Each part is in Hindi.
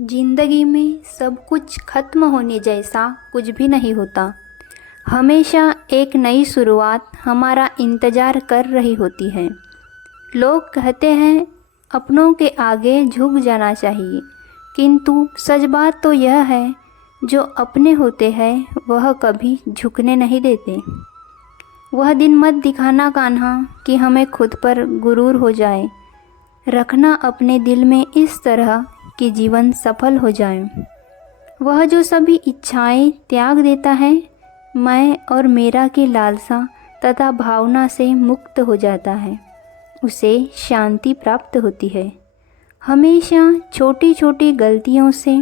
जिंदगी में सब कुछ खत्म होने जैसा कुछ भी नहीं होता। हमेशा एक नई शुरुआत हमारा इंतज़ार कर रही होती है। लोग कहते हैं अपनों के आगे झुक जाना चाहिए, किंतु सच बात तो यह है जो अपने होते हैं वह कभी झुकने नहीं देते। वह दिन मत दिखाना कान्हा कि हमें खुद पर गुरूर हो जाए। रखना अपने दिल में इस तरह कि जीवन सफल हो जाए। वह जो सभी इच्छाएं त्याग देता है, मैं और मेरा की लालसा तथा भावना से मुक्त हो जाता है, उसे शांति प्राप्त होती है। हमेशा छोटी छोटी गलतियों से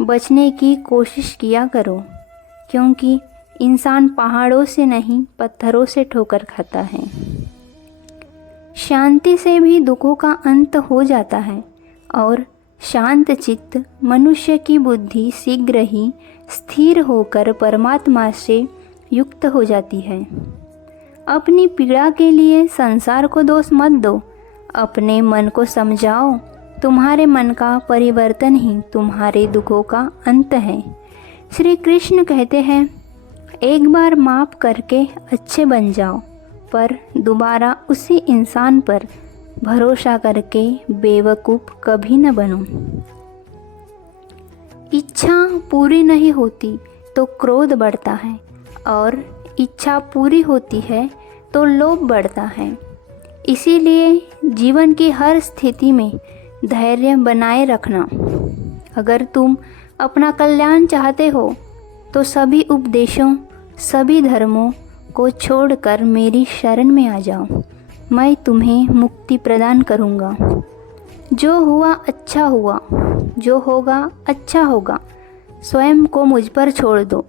बचने की कोशिश किया करो, क्योंकि इंसान पहाड़ों से नहीं पत्थरों से ठोकर खाता है। शांति से भी दुखों का अंत हो जाता है और शांत चित्त मनुष्य की बुद्धि शीघ्र ही स्थिर होकर परमात्मा से युक्त हो जाती है। अपनी पीड़ा के लिए संसार को दोष मत दो, अपने मन को समझाओ। तुम्हारे मन का परिवर्तन ही तुम्हारे दुखों का अंत है। श्री कृष्ण कहते हैं, एक बार माफ़ करके अच्छे बन जाओ, पर दोबारा उसी इंसान पर भरोसा करके बेवकूफ़ कभी न बनो। इच्छा पूरी नहीं होती तो क्रोध बढ़ता है, और इच्छा पूरी होती है तो लोभ बढ़ता है। इसीलिए जीवन की हर स्थिति में धैर्य बनाए रखना। अगर तुम अपना कल्याण चाहते हो तो सभी उपदेशों, सभी धर्मों को छोड़कर मेरी शरण में आ जाओ। मैं तुम्हें मुक्ति प्रदान करूँगा। जो हुआ अच्छा हुआ, जो होगा अच्छा होगा। स्वयं को मुझ पर छोड़ दो,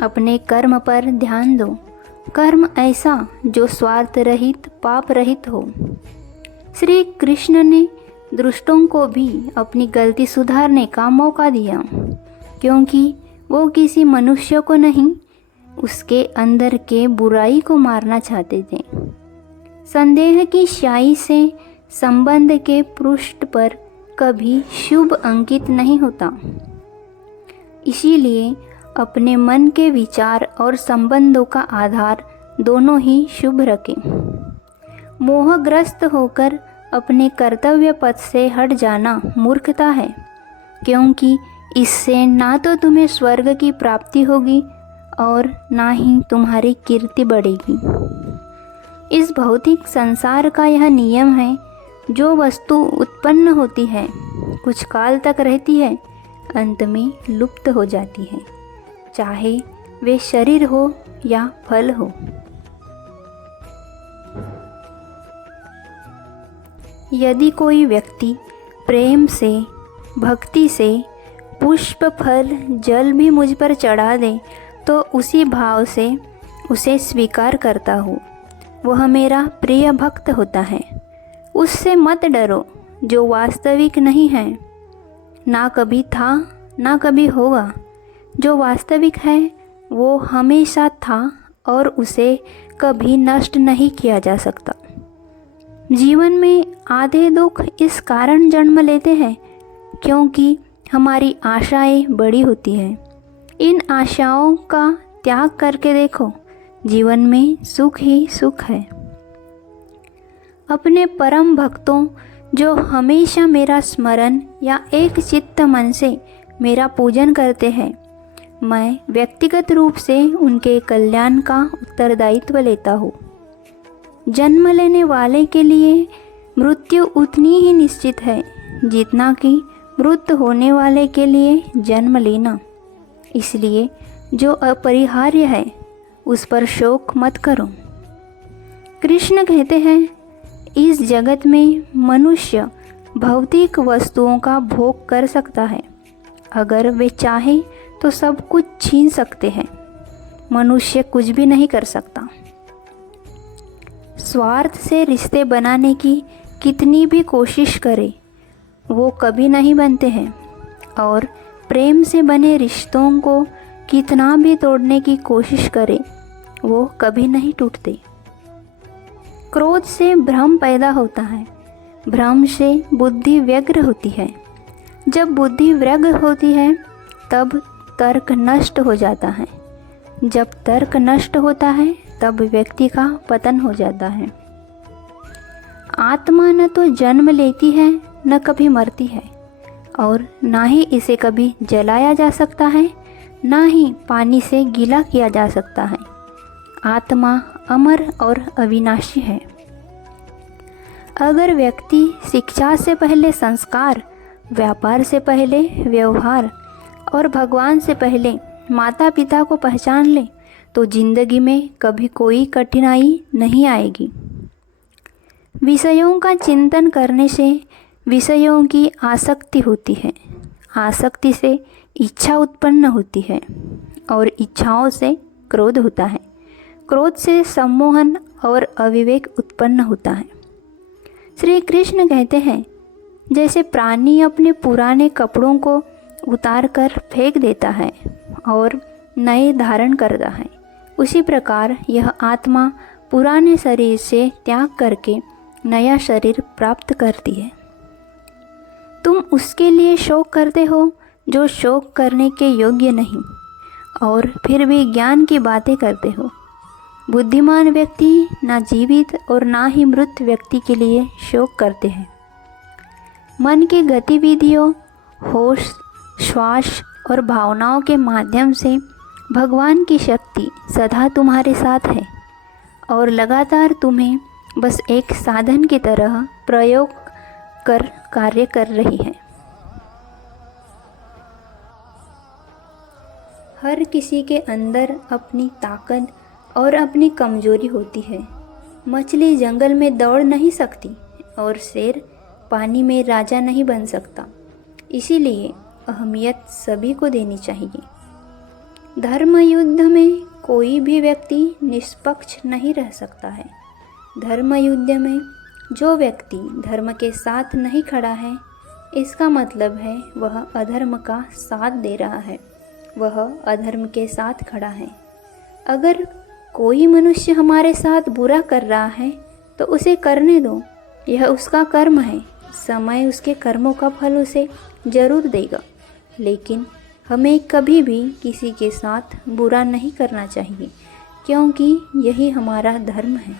अपने कर्म पर ध्यान दो। कर्म ऐसा जो स्वार्थ रहित, पाप रहित हो। श्री कृष्ण ने दुष्टों को भी अपनी गलती सुधारने का मौका दिया, क्योंकि वो किसी मनुष्य को नहीं, उसके अंदर के बुराई को मारना चाहते थे। संदेह की स्याही से संबंध के पृष्ठ पर कभी शुभ अंकित नहीं होता। इसीलिए अपने मन के विचार और संबंधों का आधार दोनों ही शुभ रखें। मोहग्रस्त होकर अपने कर्तव्य पथ से हट जाना मूर्खता है, क्योंकि इससे ना तो तुम्हें स्वर्ग की प्राप्ति होगी और ना ही तुम्हारी कीर्ति बढ़ेगी। इस भौतिक संसार का यह नियम है, जो वस्तु उत्पन्न होती है कुछ काल तक रहती है, अंत में लुप्त हो जाती है, चाहे वे शरीर हो या फल हो। यदि कोई व्यक्ति प्रेम से, भक्ति से पुष्प, फल, जल भी मुझ पर चढ़ा दे तो उसी भाव से उसे स्वीकार करता हूँ। वह मेरा प्रिय भक्त होता है। उससे मत डरो जो वास्तविक नहीं है, ना कभी था ना कभी होगा। जो वास्तविक है वो हमेशा था और उसे कभी नष्ट नहीं किया जा सकता। जीवन में आधे दुख इस कारण जन्म लेते हैं क्योंकि हमारी आशाएं बड़ी होती हैं। इन आशाओं का त्याग करके देखो, जीवन में सुख ही सुख है। अपने परम भक्तों जो हमेशा मेरा स्मरण या एक चित्त मन से मेरा पूजन करते हैं, मैं व्यक्तिगत रूप से उनके कल्याण का उत्तरदायित्व लेता हूँ। जन्म लेने वाले के लिए मृत्यु उतनी ही निश्चित है जितना कि मृत होने वाले के लिए जन्म लेना। इसलिए जो अपरिहार्य है उस पर शोक मत करो। कृष्ण कहते हैं, इस जगत में मनुष्य भौतिक वस्तुओं का भोग कर सकता है। अगर वे चाहे तो सब कुछ छीन सकते हैं, मनुष्य कुछ भी नहीं कर सकता। स्वार्थ से रिश्ते बनाने की कितनी भी कोशिश करे, वो कभी नहीं बनते हैं, और प्रेम से बने रिश्तों को कितना भी तोड़ने की कोशिश करे, वो कभी नहीं टूटते। क्रोध से भ्रम पैदा होता है, भ्रम से बुद्धि व्यग्र होती है। जब बुद्धि व्यग्र होती है तब तर्क नष्ट हो जाता है। जब तर्क नष्ट होता है तब व्यक्ति का पतन हो जाता है। आत्मा न तो जन्म लेती है न कभी मरती है, और ना ही इसे कभी जलाया जा सकता है, ना ही पानी से गीला किया जा सकता है। आत्मा अमर और अविनाशी है। अगर व्यक्ति शिक्षा से पहले संस्कार, व्यापार से पहले व्यवहार और भगवान से पहले माता पिता को पहचान ले तो जिंदगी में कभी कोई कठिनाई नहीं आएगी। विषयों का चिंतन करने से विषयों की आसक्ति होती है, आसक्ति से इच्छा उत्पन्न होती है और इच्छाओं से क्रोध होता है, क्रोध से सम्मोहन और अविवेक उत्पन्न होता है। श्री कृष्ण कहते हैं, जैसे प्राणी अपने पुराने कपड़ों को उतार कर फेंक देता है और नए धारण करता है, उसी प्रकार यह आत्मा पुराने शरीर से त्याग करके नया शरीर प्राप्त करती है। तुम उसके लिए शोक करते हो जो शोक करने के योग्य नहीं, और फिर भी ज्ञान की बातें करते हो। बुद्धिमान व्यक्ति ना जीवित और ना ही मृत व्यक्ति के लिए शोक करते हैं। मन की गतिविधियों, होश, श्वास और भावनाओं के माध्यम से भगवान की शक्ति सदा तुम्हारे साथ है और लगातार तुम्हें बस एक साधन की तरह प्रयोग कर कार्य कर रही है। हर किसी के अंदर अपनी ताकत और अपनी कमजोरी होती है। मछली जंगल में दौड़ नहीं सकती और शेर पानी में राजा नहीं बन सकता। इसीलिए अहमियत सभी को देनी चाहिए। धर्म युद्ध में कोई भी व्यक्ति निष्पक्ष नहीं रह सकता है। धर्म युद्ध में जो व्यक्ति धर्म के साथ नहीं खड़ा है, इसका मतलब है वह अधर्म का साथ दे रहा है, वह अधर्म के साथ खड़ा है। अगर कोई मनुष्य हमारे साथ बुरा कर रहा है तो उसे करने दो, यह उसका कर्म है। समय उसके कर्मों का फल उसे जरूर देगा, लेकिन हमें कभी भी किसी के साथ बुरा नहीं करना चाहिए, क्योंकि यही हमारा धर्म है।